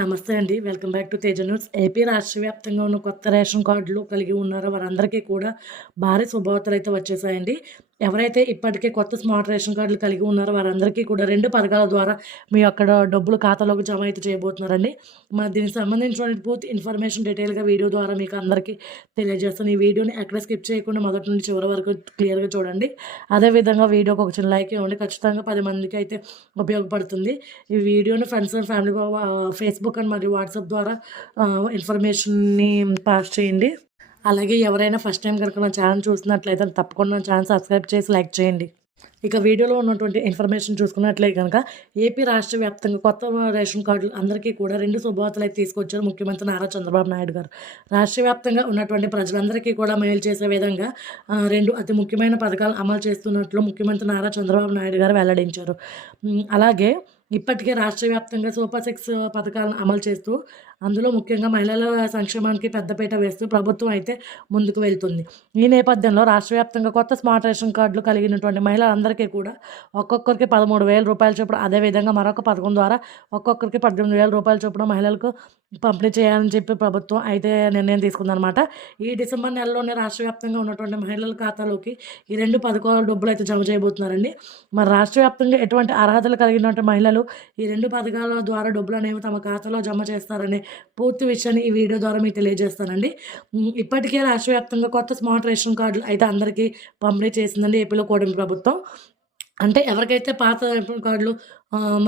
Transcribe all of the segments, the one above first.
నమస్తే అండి. Welcome back to Teja news. AP రాష్ట్ర వ్యాప్తంగా ఉన్న కొత్త రేషన్ కార్డులు కలిగి ఉన్నారో వారందరికీ కూడా భారీ శుభవార్తలు అయితే వచ్చేసాయండి. ఎవరైతే ఇప్పటికే కొత్త స్మార్ట్ రేషన్ కార్డులు కలిగి ఉన్నారో వారందరికీ కూడా రెండు పథకాల ద్వారా మీ అక్కడ డబ్బులు ఖాతాలోకి జమ అయితే చేయబోతున్నారండి. మరి దీనికి సంబంధించిన పూర్తి ఇన్ఫర్మేషన్ డీటెయిల్గా వీడియో ద్వారా మీకు అందరికీ తెలియజేస్తాను. ఈ వీడియోని ఎక్కడ స్కిప్ చేయకుండా మొదటి నుండి చివరి వరకు క్లియర్గా చూడండి. అదేవిధంగా వీడియోకి ఒక చిన్న లైక్ ఇవ్వండి. ఖచ్చితంగా పది మందికి అయితే ఉపయోగపడుతుంది. ఈ వీడియోని friends and family Facebook and మరియు వాట్సాప్ ద్వారా ఇన్ఫర్మేషన్ని పాస్ చేయండి. అలాగే ఎవరైనా ఫస్ట్ టైం కనుక నా ఛానల్ చూసినట్లయితే తప్పకుండా నా ఛానల్ సబ్స్క్రైబ్ చేసి లైక్ చేయండి. ఇక వీడియోలో ఉన్నటువంటి ఇన్ఫర్మేషన్ చూసుకున్నట్లయితే కనుక ఏపీ రాష్ట్ర వ్యాప్తంగా కొత్త రేషన్ కార్డులు అందరికీ కూడా రెండు శుభవార్తలు అయితే తీసుకొచ్చారు ముఖ్యమంత్రి నారా చంద్రబాబు నాయుడు గారు. రాష్ట్ర వ్యాప్తంగా ఉన్నటువంటి ప్రజలందరికీ కూడా మేలు చేసే విధంగా రెండు అతి ముఖ్యమైన పథకాలు అమలు చేస్తున్నట్లు ముఖ్యమంత్రి నారా చంద్రబాబు నాయుడు గారు వెల్లడించారు. అలాగే ఇప్పటికే రాష్ట్ర వ్యాప్తంగా సూపర్ సిక్స్ పథకాలను అమలు చేస్తూ అందులో ముఖ్యంగా మహిళల సంక్షేమానికి పెద్దపీట వేస్తూ ప్రభుత్వం అయితే ముందుకు వెళ్తుంది. ఈ నేపథ్యంలో రాష్ట్ర వ్యాప్తంగా కొత్త స్మార్ట్ రేషన్ కార్డులు కలిగినటువంటి మహిళలందరికీ కూడా ఒక్కొక్కరికి పదమూడు వేల రూపాయల చొప్పున అదేవిధంగా మరొక పథకం ద్వారా ఒక్కొక్కరికి పద్దెనిమిది వేల రూపాయల చొప్పున మహిళలకు పంపిణీ చేయాలని చెప్పి ప్రభుత్వం అయితే నిర్ణయం తీసుకుందనమాట ఈ డిసెంబర్ నెలలోనే రాష్ట్ర వ్యాప్తంగా ఉన్నటువంటి మహిళల ఖాతాలోకి ఈ రెండు పథకాల డబ్బులు అయితే జమ చేయబోతున్నారండి. మరి రాష్ట్ర వ్యాప్తంగా ఎటువంటి అర్హతలు కలిగినటువంటి మహిళలు ఈ రెండు పథకాల ద్వారా డబ్బులు అనేవి తమ ఖాతాలో జమ చేస్తారనే పూర్తి విషయాన్ని ఈ వీడియో ద్వారా మీకు తెలియజేస్తానండి. ఇప్పటికే రాష్ట్ర వ్యాప్తంగా కొత్త స్మార్ట్ రేషన్ కార్డులు అయితే అందరికీ పంపిణీ చేసిందండి ఏపీలో కూడా ప్రభుత్వం. అంటే ఎవరికైతే పాత రేషన్ కార్డులు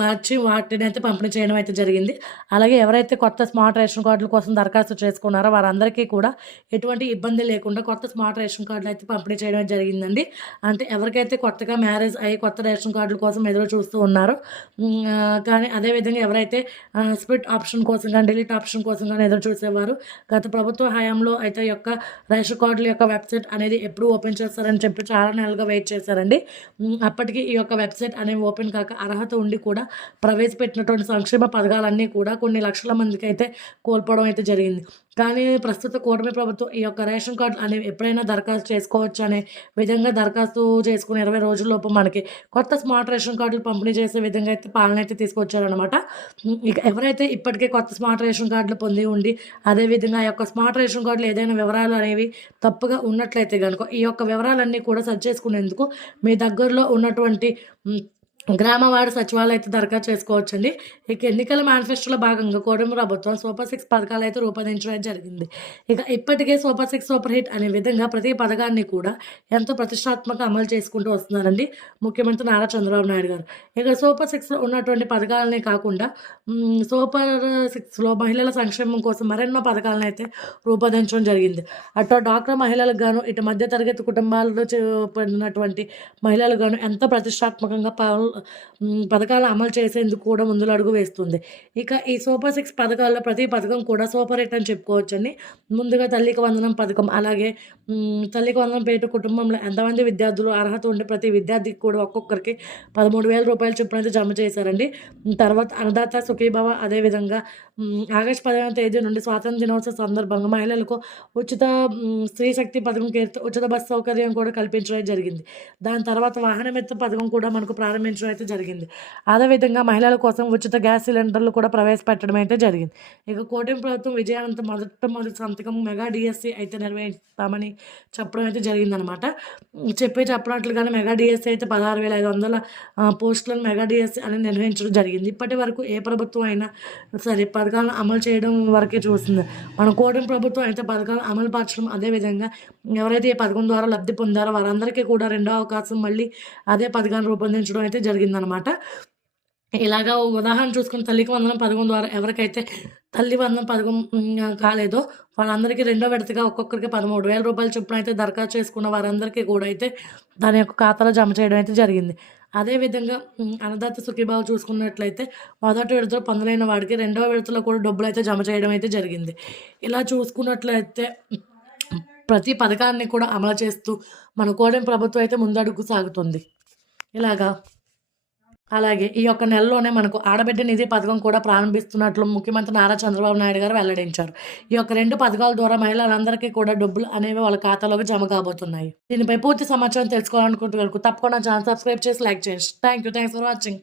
మార్చి వాటిని అయితే పంపిణీ చేయడం అయితే జరిగింది. అలాగే ఎవరైతే కొత్త స్మార్ట్ రేషన్ కార్డుల కోసం దరఖాస్తు చేసుకున్నారో వారందరికీ కూడా ఎటువంటి ఇబ్బంది లేకుండా కొత్త స్మార్ట్ రేషన్ కార్డులు అయితే పంపిణీ చేయడం జరిగిందండి. అంటే ఎవరికైతే కొత్తగా మ్యారేజ్ అయ్యి కొత్త రేషన్ కార్డుల కోసం ఎదురు చూస్తూ ఉన్నారో కానీ అదేవిధంగా ఎవరైతే స్ప్లిట్ ఆప్షన్ కోసం కానీ డిలీట్ ఆప్షన్ కోసం కానీ ఎదురు చూసేవారు గత ప్రభుత్వ హయాంలో అయితే యొక్క రేషన్ కార్డుల యొక్క వెబ్సైట్ అనేది ఎప్పుడు ఓపెన్ చేస్తారని చెప్పి చాలా నెలలుగా వెయిట్ చేశారండి. అప్పటికి ఈ యొక్క వెబ్సైట్ అనేవి ఓపెన్ కాక అర్హత ఉండి కూడా ప్రవేశపెట్టినటువంటి సంక్షేమ పథకాలన్నీ కూడా కొన్ని లక్షల మందికి అయితే కోల్పోవడం అయితే జరిగింది. కానీ ప్రస్తుత కూటమి ప్రభుత్వం ఈ యొక్క రేషన్ కార్డు అనేవి ఎప్పుడైనా దరఖాస్తు చేసుకోవచ్చు అనే విధంగా దరఖాస్తు చేసుకుని ఇరవై రోజుల్లోపు మనకి కొత్త స్మార్ట్ రేషన్ కార్డులు పంపిణీ చేసే విధంగా అయితే పాలన అయితే తీసుకొచ్చారనమాట ఇక ఎవరైతే ఇప్పటికే కొత్త స్మార్ట్ రేషన్ కార్డులు పొంది ఉండి అదేవిధంగా ఆ యొక్క స్మార్ట్ రేషన్ కార్డులు ఏదైనా వివరాలు అనేవి తప్పుగా ఉన్నట్లయితే కనుక ఈ యొక్క వివరాలన్నీ కూడా సరి చేసుకునేందుకు మీ దగ్గరలో ఉన్నటువంటి గ్రామవాడ గ్రామ సచివాలయం అయితే దరఖాస్తు చేసుకోవచ్చండి. ఇక ఎన్నికల మేనిఫెస్టోలో భాగంగా కూటమి ప్రభుత్వం సూపర్ సిక్స్ పథకాలు అయితే రూపొందించడం జరిగింది. ఇక ఇప్పటికే సూపర్ సిక్స్ సూపర్ హిట్ అనే విధంగా ప్రతి పథకాన్ని కూడా ఎంతో ప్రతిష్టాత్మక అమలు చేసుకుంటూ వస్తున్నారండి ముఖ్యమంత్రి నారా చంద్రబాబు నాయుడు గారు. ఇక సూపర్ సిక్స్లో ఉన్నటువంటి పథకాలనే కాకుండా సూపర్ సిక్స్లో మహిళల సంక్షేమం కోసం మరెన్నో పథకాలను అయితే రూపొందించడం జరిగింది. అటు డాక్టర్ మహిళలకు గాను ఇటు మధ్య తరగతి పొందినటువంటి మహిళలకు గాను ఎంతో ప్రతిష్టాత్మకంగా ప- పథకాలు అమలు చేసేందుకు కూడా ముందులు అడుగు వేస్తుంది. ఇక ఈ సూపర్ సిక్స్ పథకాల్లో ప్రతి పథకం కూడా సూపర్ హిట్ అని చెప్పుకోవచ్చండి. ముందుగా తల్లికి వందనం పథకం అలాగే తల్లికి వందనం పేట కుటుంబంలో ఎంతమంది విద్యార్థులు అర్హత ఉండే ప్రతి విద్యార్థికి కూడా ఒక్కొక్కరికి పదమూడు వేల రూపాయల చొప్పున అయితే జమ చేశారండి. తర్వాత అన్నదాత సుఖీభవ అదేవిధంగా ఆగస్టు పదిహేను తేదీ నుండి స్వాతంత్ర దినోత్సవ సందర్భంగా మహిళలకు ఉచిత స్త్రీ శక్తి పథకం కింద ఉచిత బస్సు సౌకర్యం కూడా కల్పించడం జరిగింది. దాని తర్వాత వాహనమిత్ర పథకం కూడా మనకు ప్రారంభించడం అయితే జరిగింది. అదేవిధంగా మహిళల కోసం ఉచిత గ్యాస్ సిలిండర్లు కూడా ప్రవేశపెట్టడం అయితే జరిగింది. ఇక కూటమి ప్రభుత్వం విజయవంతం మొదట మొదటి సంతకం మెగా డిఎస్సి అయితే నిర్వహిస్తామని చెప్పడం అయితే జరిగిందనమాట. చెప్పే చెప్పినట్లుగానే మెగా డిఎస్సీ అయితే పదహారు వేల ఐదు వందల పోస్టులను మెగా డిఎస్సి అని నిర్వహించడం జరిగింది. ఇప్పటి వరకు ఏ ప్రభుత్వం అయినా సరే పథకాలను అమలు చేయడం వరకే చూస్తుంది మన కోటమి ప్రభుత్వం అయితే పథకాలను అమలు పరచడం అదేవిధంగా ఎవరైతే ఈ పథకం ద్వారా లబ్ధి పొందారో వారందరికీ కూడా రెండో అవకాశం మళ్ళీ అదే పథకాన్ని రూపొందించడం అయితే జరిగిందనమాట. ఇలాగా ఉదాహరణ చూసుకుని తల్లికి వందనం పదకొండు ద్వారా ఎవరికైతే తల్లి వందనం పథకం కాలేదో వాళ్ళందరికీ రెండో విడతగా ఒక్కొక్కరికి పదమూడు వేల రూపాయల చొప్పున అయితే దరఖాస్తు చేసుకున్న వారందరికీ కూడా అయితే దాని యొక్క ఖాతాలో జమ చేయడం అయితే జరిగింది. అదేవిధంగా అన్నదాత సుఖీభావ చూసుకున్నట్లయితే మొదటి విడతలో పొందలైన వాడికి రెండవ విడతలో కూడా డబ్బులు అయితే జమ చేయడం అయితే జరిగింది. ఇలా చూసుకున్నట్లయితే ప్రతి పథకాన్ని కూడా అమలు చేస్తూ మన కోడెం ప్రభుత్వం అయితే ముందడుగు సాగుతుంది. ఇలాగా అలాగే ఈ యొక్క నెలలోనే మనకు ఆడబిడ్డ నిధి పథకం కూడా ప్రారంభిస్తున్నట్లు ముఖ్యమంత్రి నారా చంద్రబాబు నాయుడు గారు వెల్లడించారు. ఈ యొక్క రెండు పథకాల ద్వారా మహిళలందరికీ కూడా డబ్బులు అనేవి వాళ్ళ ఖాతాలోకి జమ కాబోతున్నాయి. దీనిపై పూర్తి సమాచారం తెలుసుకోవాలనుకుంటున్నారు తప్పకుండా ఛానల్ సబ్స్క్రైబ్ చేసి లైక్ చేయండి. Thank you thanks for watching